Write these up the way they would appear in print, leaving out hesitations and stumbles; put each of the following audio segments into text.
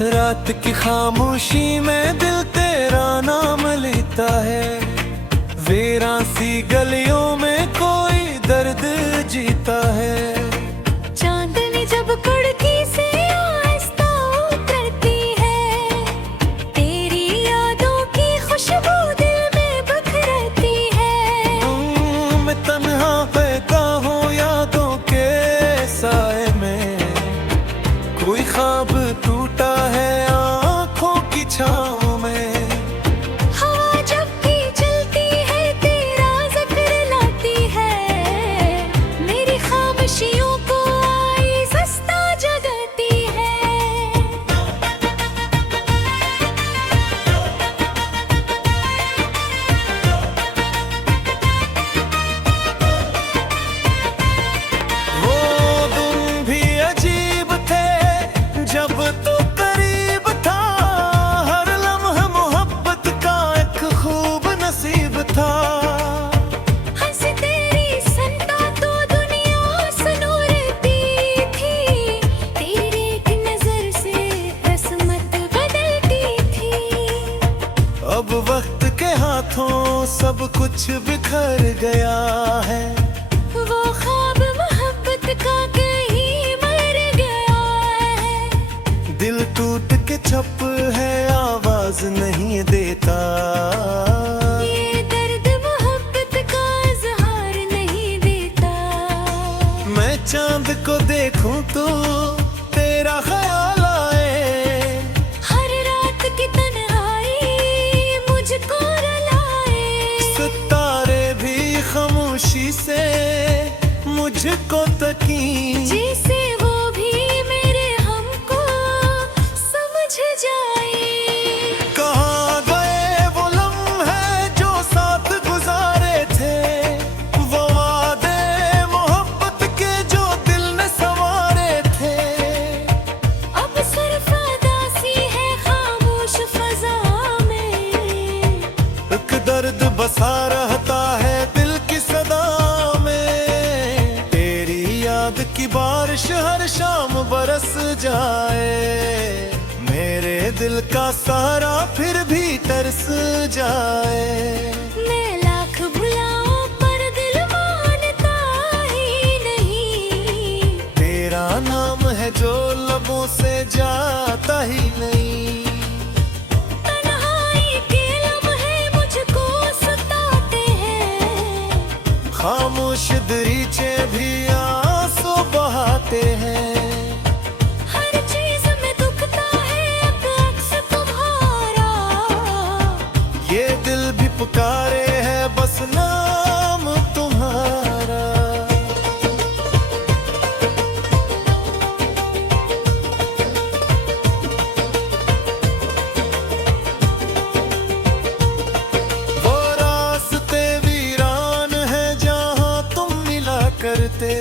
रात की खामोशी में दिल तेरा नाम लेता है। वीरान सी गलियों में कोई दर्द जीता है। चांदनी जब कुड़की से आहिस्ता उतरती है, तेरी यादों की खुशबू दिल में बिखरती है। मैं तन्हा बैठा हूँ यादों के साए में, कोई ख्वाब टूटा है आँखों की छाँव में। हवा जब भी चलती है तेरा जिक्र लाती है, मेरी खामोशियों को आई सस्ता जगाती है। वो दिन भी अजीब थे जब तो करीब था, हर लम्हा मोहब्बत का एक खूब नसीब था। हंसी तेरी सनता तो दुनिया सुनूरती थी, तेरी एक नजर से किस्मत बदलती थी। अब वक्त के हाथों सब कुछ बिखर गया है। वो ख्वाब मोहब्बत का कहीं मर गया है। दिल टूट के छप है आवाज नहीं देता। ये दर्द मोहब्बत का इजहार नहीं देता। मैं चांद को देखूं तो तेरा ख्याल आए, हर रात की तन्हाई मुझको रुलाए। सितारे भी खामोशी से मुझको तकी। जैसे वो भी मेरे हमको समझ जाए। कहाँ गए वो लम्हे जो साथ गुजारे थे, वो वादे मोहब्बत के जो दिल ने संवारे थे। अब सिर्फ अदासी है खामोश फजा में, एक दर्द बसा रहता है दिल की सदा में। तेरी याद की बारिश हर शाम बरस जाए, मेरे दिल का सहारा फिर भी तरस जाए। मैं लाख भुलाऊं पर दिल मानता ही नहीं। तेरा नाम है जो लबों से जाता ही नहीं। तन्हाई के लम्हे मुझको सताते हैं, खामोश दरीचे भी आंसू बहाते हैं। हर चीज में दुखता है एक अक्स तुम्हारा। ये दिल भी पुकारे है बस नाम तुम्हारा। वो रास्ते वीरान है जहाँ तुम मिला करते,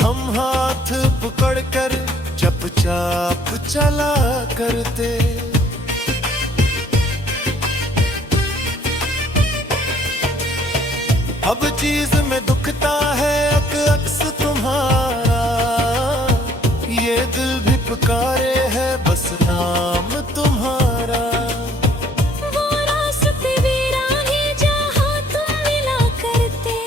हम हाथ पकड़ कर चुपचाप चला करते। अब चीज में दुखता है एक अक्स तुम्हारा। ये दिल भी पुकारे है बस नाम तुम्हारा। वो रास्ते वीरान है जहाँ तुम मिला करते,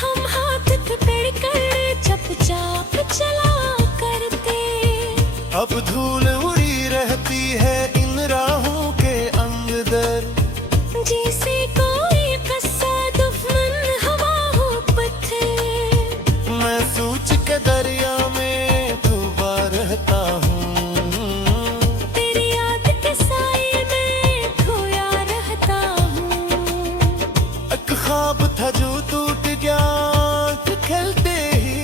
हम हाथ पकड़ कर चुपचाप चला करते। अब धूल उड़ी रहती है इन राहों के अंदर, जैसे कोई कस्सा दुश्मन हवा हो पत्थर। मैं सोच के दरिया में डूबा रहता हूँ। तेरी याद के साए में खोया रहता हूँ। एक ख्वाब था जो टूट गया आँख खिलते ही।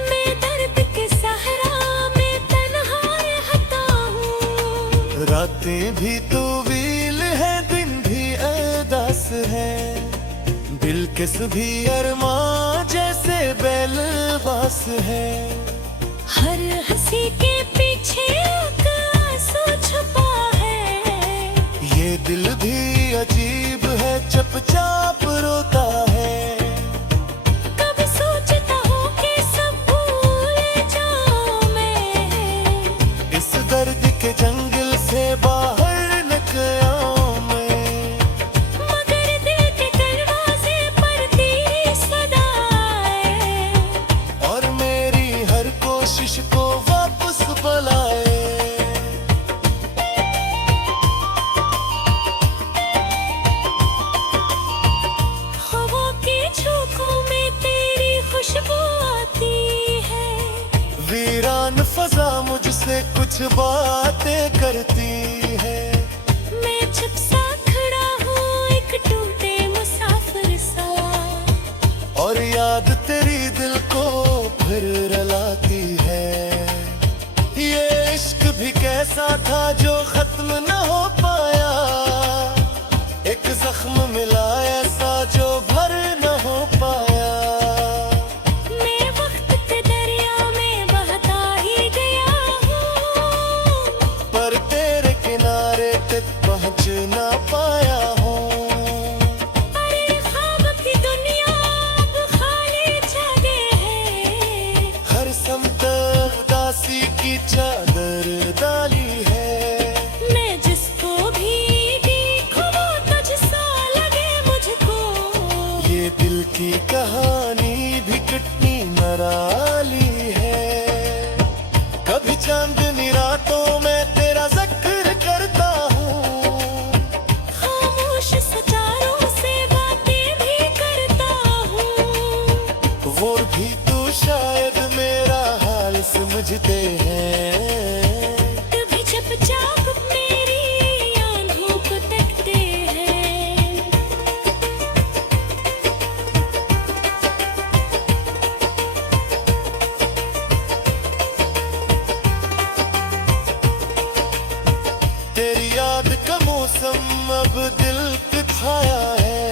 मैं दर्द के सहरा में तन्हा रहता हूँ। रातें भी तो वील है दिन भी अरदास है, बिल्किस भी अरमां जैसे बेलबास है। हर हंसी के पीछे एक आंसू छुपा है, ये दिल भी अजीब है चुपचाप रोता है। कोशिश को वापस बुलाए। हवा के झोंकों में तेरी खुशबू आती है। वीरान फजा मुझसे कुछ बातें करती है। मैं चुप सा खड़ा हूँ एक टूटे मुसाफिर सा, और याद तेरी दिल को फिर रुलाती है। ये इश्क भी कैसा था जो खत्म न हो पाया, एक जख्म मिला ऐसा जो भर न हो पाया। मैं वक्त के दरिया में बहता ही गया हूँ, पर तेरे किनारे तक पहुँच ना पाया हूँ। अरे ख्वाब की दुनिया अब खाली जगह है। हर समत उदासी की चादर डाली है। मैं जिसको भी देखूं वो तुझसा लगे मुझको। ये दिल की कहानी भी कितनी निराली है। कभी चांदनी रातों में तेरा जिक्र करता हूँ, खामोश सितारों से बातें भी करता हूँ। वो भी तू शायद मेरा हाल समझते हैं। कभी चुपचाप मेरी आंखों को तकते हैं। तेरी याद का मौसम अब दिल पे छाया है।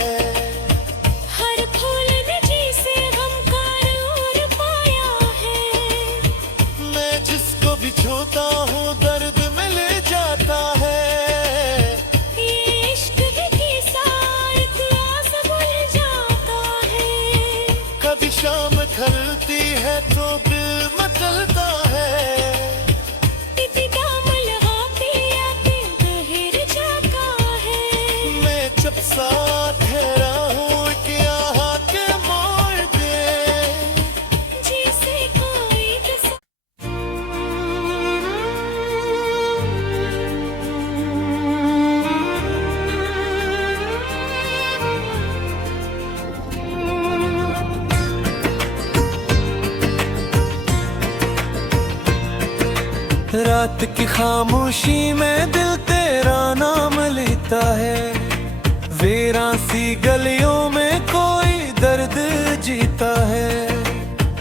हर फूल ने जिसे गम का नूर पाया है। मैं जिसको भी छूता हूँ दर्द में ले जाता है। ये इश्क भी किसा एक आस भूल जाता है। कभी शाम ढलती है तो दिल मचलता है। तिथि दामल हाथी आके गहिर जाता है। मैं जब साथ ठहरा हूँ क्या के मोड़ पे, जिसे कोई किस रात की खामोशी में दिल तेरा नाम लेता है। वीरान सी गलियों में कोई दर्द जीता है।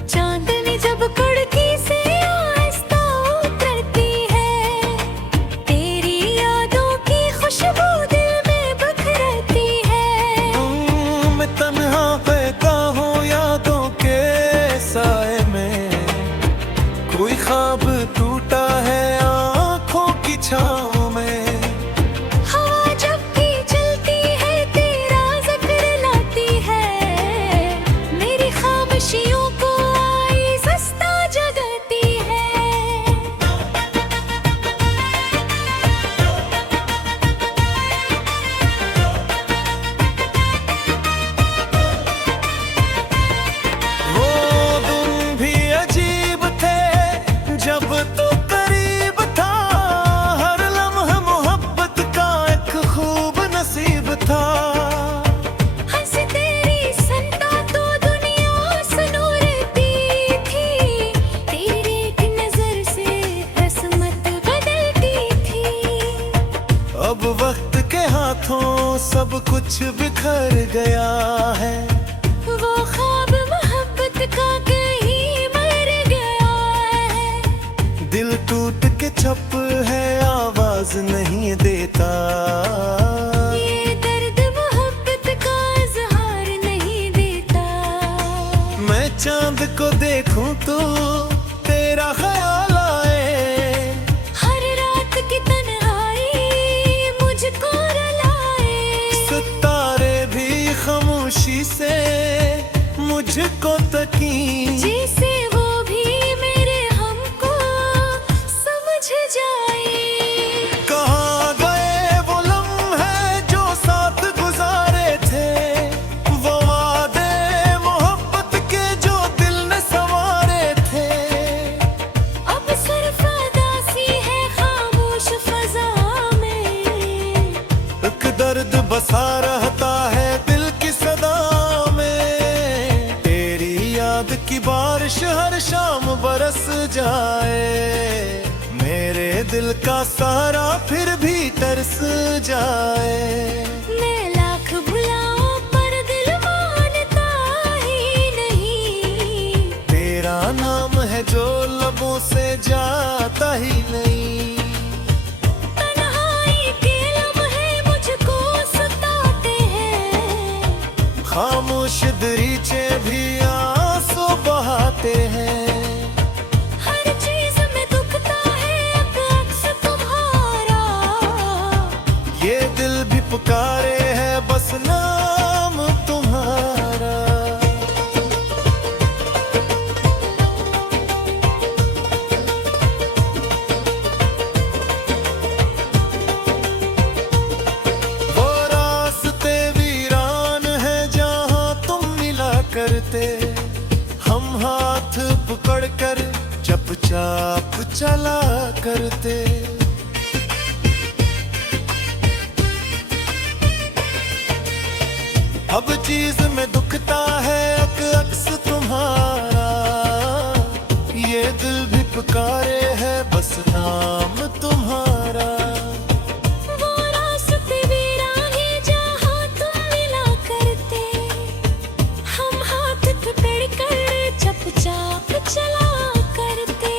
चांदनी जब कड़की से आहिस्ता उतरती है। तेरी यादों की खुशबू दिल में बिखरती है। मैं तन्हा बैठा हूँ यादों के साए में, कोई ख्वाब टूटा है आँखों की छाँव में। हवा जब भी चलती है तेरा जिक्र लाती है। मेरी खामोशियों को आई सस्ता जगाती है। वो दिन भी अजीब थे जब तो करीब था। हर लम्हा मोहब्बत का एक खूब नसीब था। हंस तेरी संता तो दुनिया सुनूरती थी। तेरी एक नजर से रस्मत बदलती थी। अब वक्त के हाथों सब कुछ बिखर गया है। वो ख्वाब मोहब्बत का कहीं मर गया है। दिल टूट के चुप है आवाज नहीं देता। ये दर्द मोहब्बत का इजहार नहीं देता। मैं चांद को देखूं तो तेरा ख्याल आए। हर रात की तन्हाई मुझको रुलाए। सितारे भी खामोशी से मुझको तकी। जैसे वो भी मेरे हमको समझ जाए। कहाँ गए वो लम्हे जो साथ गुजारे थे। वो वादे मोहब्बत के जो दिल ने संवारे थे। बसा रहता है दिल की सदा में। तेरी याद की बारिश हर शाम बरस जाए, मेरे दिल का सहारा फिर भी तरस जाए। मैं लाख भुलाऊं पर दिल मानता ही नहीं, तेरा नाम है जो लबों से जाता ही नहीं। तन्हाई के लम्हे मुझको सताते हैं, खामोश दरीचे भी आंसू बहाते हैं। हर चीज में दुखता है अब अक्स तुम्हारा, ये दिल भी पुकारे है बस नाम तुम्हारा। वो रास्ते वीरान है जहाँ तुम मिला करते, हम हाथ पकड़कर चुपचाप चला करते। अब चीज में दुखता है अक्स तुम्हारा, ये दिल भी पुकारे है बस नाम तुम्हारा। वो रास्ते वीराने जहाँ तुम मिला करते, हम हाथ पकड़कर चुपचाप चला करते।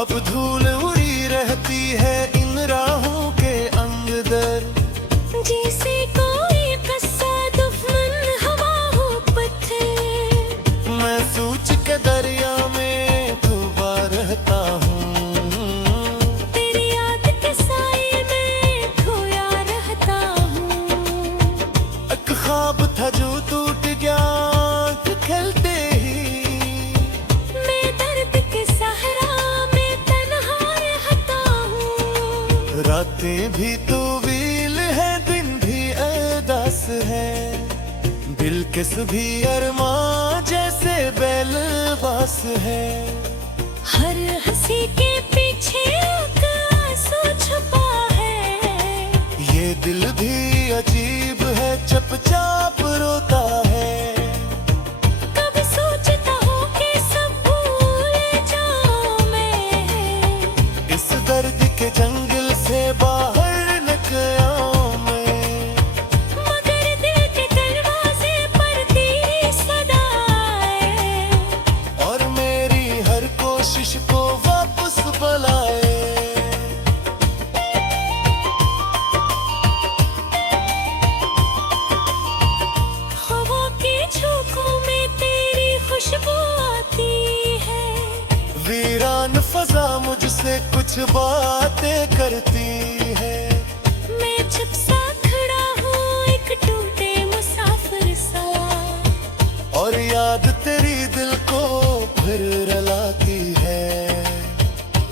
अब धूल उड़ी रहती है इन राहों के अंदर, जैसे कोई कस्सा दुश्मन हवा हो पत्थर। मैं सोच के दरिया में डूबा रहता हूँ, तेरी याद के साए में खोया रहता हूँ। एक ख्वाब था जो टूट गया आँख खिलते ही, मैं दर्द के सहारा में तन्हा रहता हूँ। रातें भी तो वील है दिन भी अरदास है, बिल्किस भी अरमां जैसे बेलबास है। हर हंसी के पीछे एक आंसू छुपा है, ये दिल भी अजीब है चुपचाप रोता है। कभी सोचता हूँ कि सब भूल जाऊं मैं, इस दर्द के जंगल से बाहर निकल आऊं मैं, मगर दिल के दरवाजे पर तेरी सदा है, और मेरी हर कोशिश को वापस बुलाए। हवा के झोंकों में तेरी खुशबू आती है, वीरान फजा मुझसे कुछ बातें करती है। मैं चुप सा खड़ा हूँ एक टूटे मुसाफिर सा, और याद तेरी दिल को फिर रुलाती है।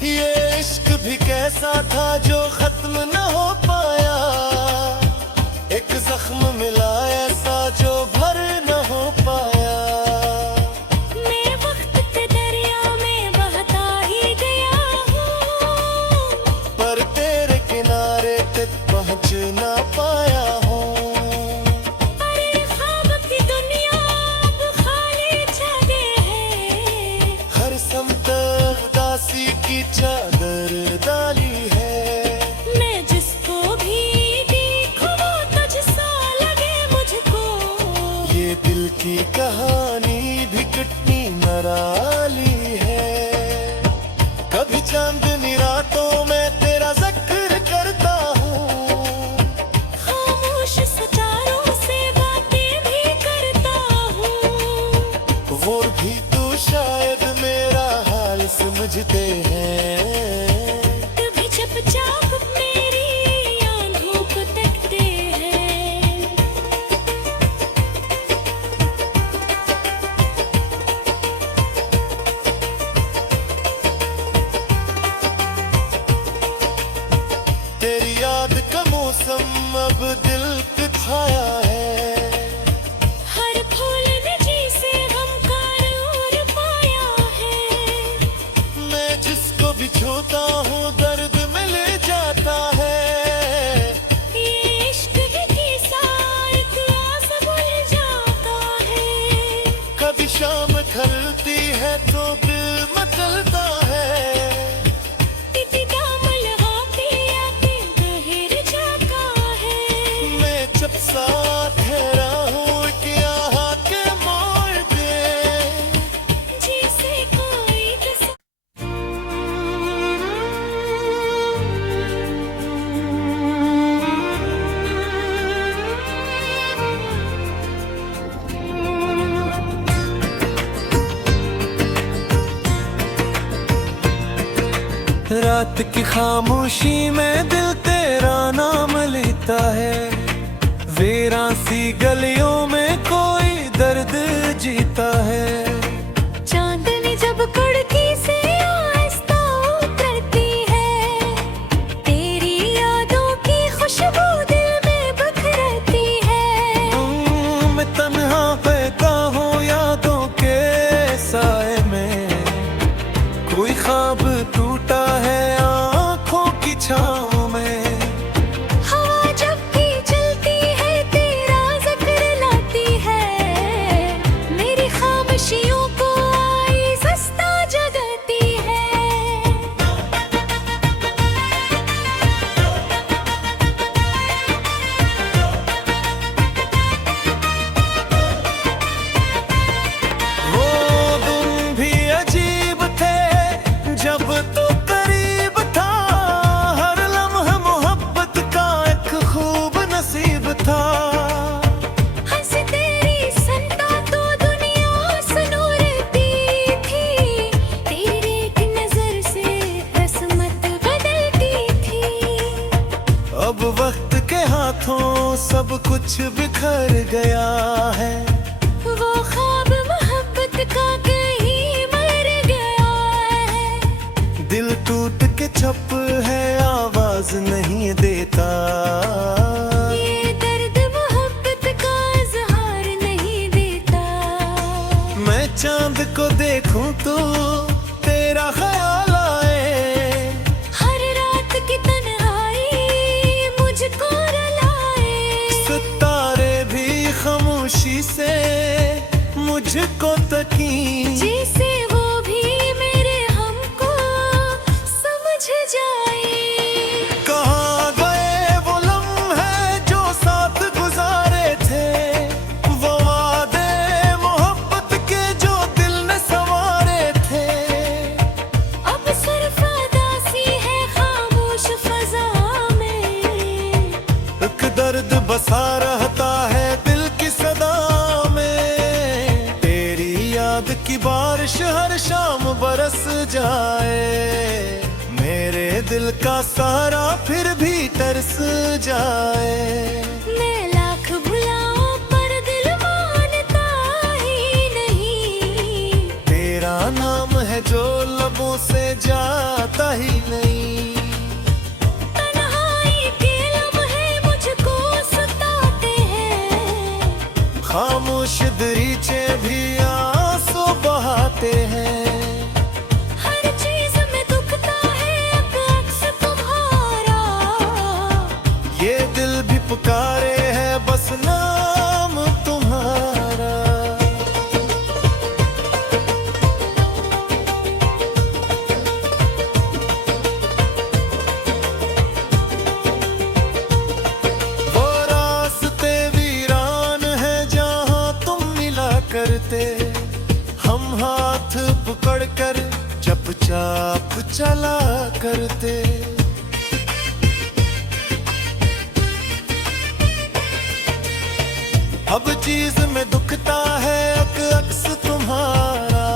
ये इश्क भी कैसा था जो खत्म न हो पाया, एक जख्म मिला ऐसा जो भर न हो पाया। मैं वक्त के दरिया में बहता ही गया हूँ, पर तेरे किनारे तक पहुंच ना पाया हूँ। अरे ख्वाब की दुनिया अब खाली जगह है, हर समत उदासी की चादर डाली है। मैं जिसको भी देखूं वो तुझसा लगे मुझको। ये दिल की कहानी भी कितनी निराली है। कभी चांदनी रातों में तेरा जिक्र करता हूँ, खामोश सितारों से बातें भी करता हूँ। वो भी तो शायद मेरा हाल समझते हैं। कभी चुपचाप मेरी आंखों को तकते हैं। तेरी याद का मौसम अब दिल पे छाया है। हर फूल ने जिसे गम का नूर पाया है। मैं जिसको भी छूता रात की खामोशी में दिल तेरा नाम लेता है, वीरान सी गलियों में कोई दर्द जीता है। चांदनी जब कड़की से आहिस्ता उतरती है, तेरी यादों की खुशबू दिल में बिखरती है। मैं तन्हा बैठा हूँ यादों के साए में, कोई ख्वाब टूटा है आँखों की छाँव में। हवा जब भी चलती है तेरा जिक्र लाती है, मेरी खामोशियों को आई सस्ता जगाती है। वो दिन भी अजीब थे जब तो करीब था, हर लम्हा मोहब्बत का एक खूब नसीब था। हंस तेरी संता तो दुनिया सुनूरती थी, तेरे एक नजर से रस्मत बदलती थी। अब वक्त के हाथों सब कुछ बिखर गया है, वो ख्वाब मोहब्बत का कहीं मर गया है। दिल टूट के चुप है आवाज नहीं देता। ये दर्द मोहब्बत का इजहार नहीं देता। मैं चांद को देखूं तो तेरा ख्याल आए, हर रात की तन्हाई मुझको रुलाए। सितारे भी खामोशी से मुझको तकी, जैसे वो भी मेरे हमको समझ जाए। कहाँ गए वो लम्हे जो साथ गुजारे थे, वो वादे मोहब्बत के जो दिल ने संवारे थे। अब सिर्फ अदासी है खामोश फजा में, एक दर्द बसा रहता है दिल की सदा में। तेरी याद की बारिश हर शाम बरस जाए, मेरे दिल का सहारा फिर भी तरस जाए। मैं लाख भुलाऊं पर दिल मानता ही नहीं, तेरा नाम है जो लबों से जाता ही नहीं। तन्हाई के लम्हे मुझको सताते हैं, खामोश दरीचे भी आंसू बहाते हैं। हर चीज में दुखता है अब अक्स तुम्हारा। ये दिल भी पुकारे है बस नाम तुम्हारा। वो रास्ते वीरान है जहाँ तुम मिला करते, हम हाथ पकड़कर चुपचाप चला करते। अब चीज में दुखता है एक अक्स तुम्हारा,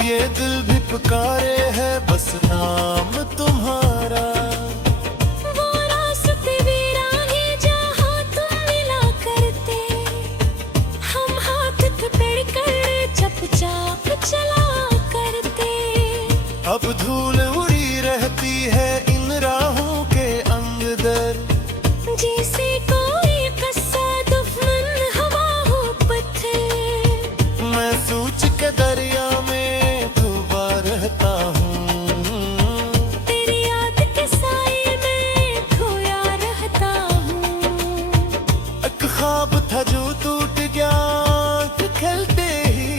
ये दिल भी पुकारे है बस नाम तुम्हारा। वो रास्ते वीराने जहाँ तुम मिला करते, हम हाथ पकड़कर चुपचाप चला करते। अब धूल उड़ी रहती है इन राहों के अंदर, जैसे कोई कस्सा दुश्मन हवा हो पत्थर। मैं सोच के दरिया में डूबा रहता हूँ, तेरी याद के साए में खोया रहता हूँ। एक ख्वाब था जो टूट गया आँख खिलते ही,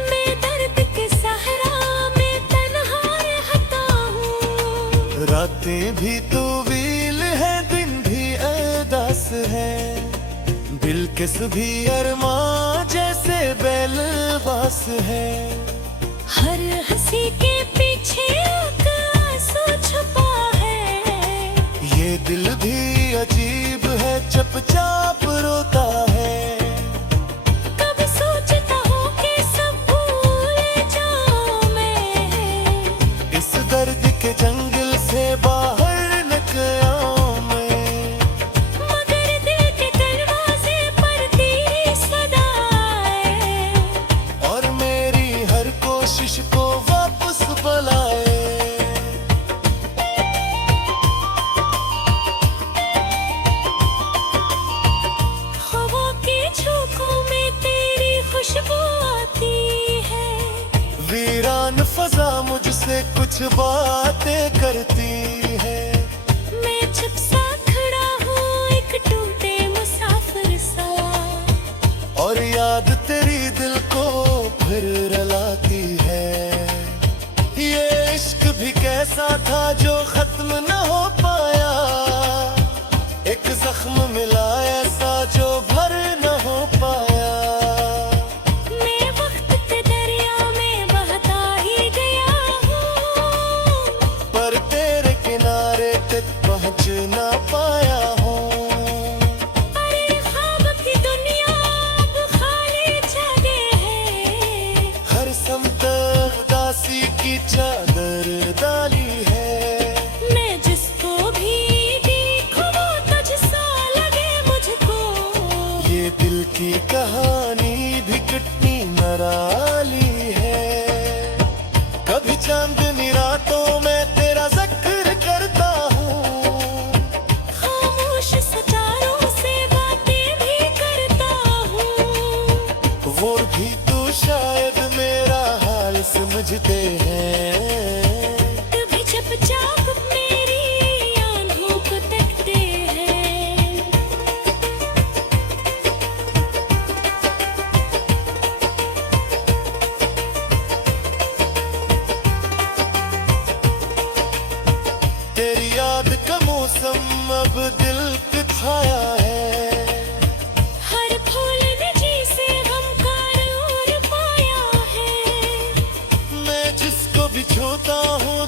मैं दर्द के सहरा में तन्हा रहता हूँ। रातें भी तो वील है दिन भी अरदास है, बिल्किस भी अरमां जैसे बेलबास है। हर हंसी के पीछे एक आंसू छुपा है, ये दिल भी अजीब है चुपचाप रोता है। कब सोचता हूँ कि सब भूल जाऊं मैं, बलाए। हवा के झोंकों में तेरी खुशबू आती है। वीरान फजा मुझसे कुछ बातें करती है। मैं चुप सा खड़ा हूँ एक टूटे मुसाफिर सा। और याद तेरी दिल को फिर रुलाती है। ये इश्क भी कैसा था जो खत्म न हो पाया। एक जख्म मिला ऐसा जो भर न हो पाया। मैं वक्त के दरिया में बहता ही गया हूँ, पर तेरे किनारे तक पहुंच ना पाया हूँ। अरे ख्वाब की दुनिया अब खाली जगह है। हर समत उदासी की चादर डाली है। मैं जिसको भी देखूं वो तुझसा लगे मुझको। ये दिल की कहानी भी कितनी निराली है। कभी चांदनी रातों में तेरा जिक्र करता हूँ। खामोश सितारों से बातें भी करता हूँ। वो भी तो शायद मेरा हाल समझते हैं। कभी चुपचाप मेरी आंखों को तकते हैं। तेरी याद का मौसम अब दिल पे छाया है। हर फूल ने जिसे गम का नूर पाया है। मैं जिसको भी छूता हूँ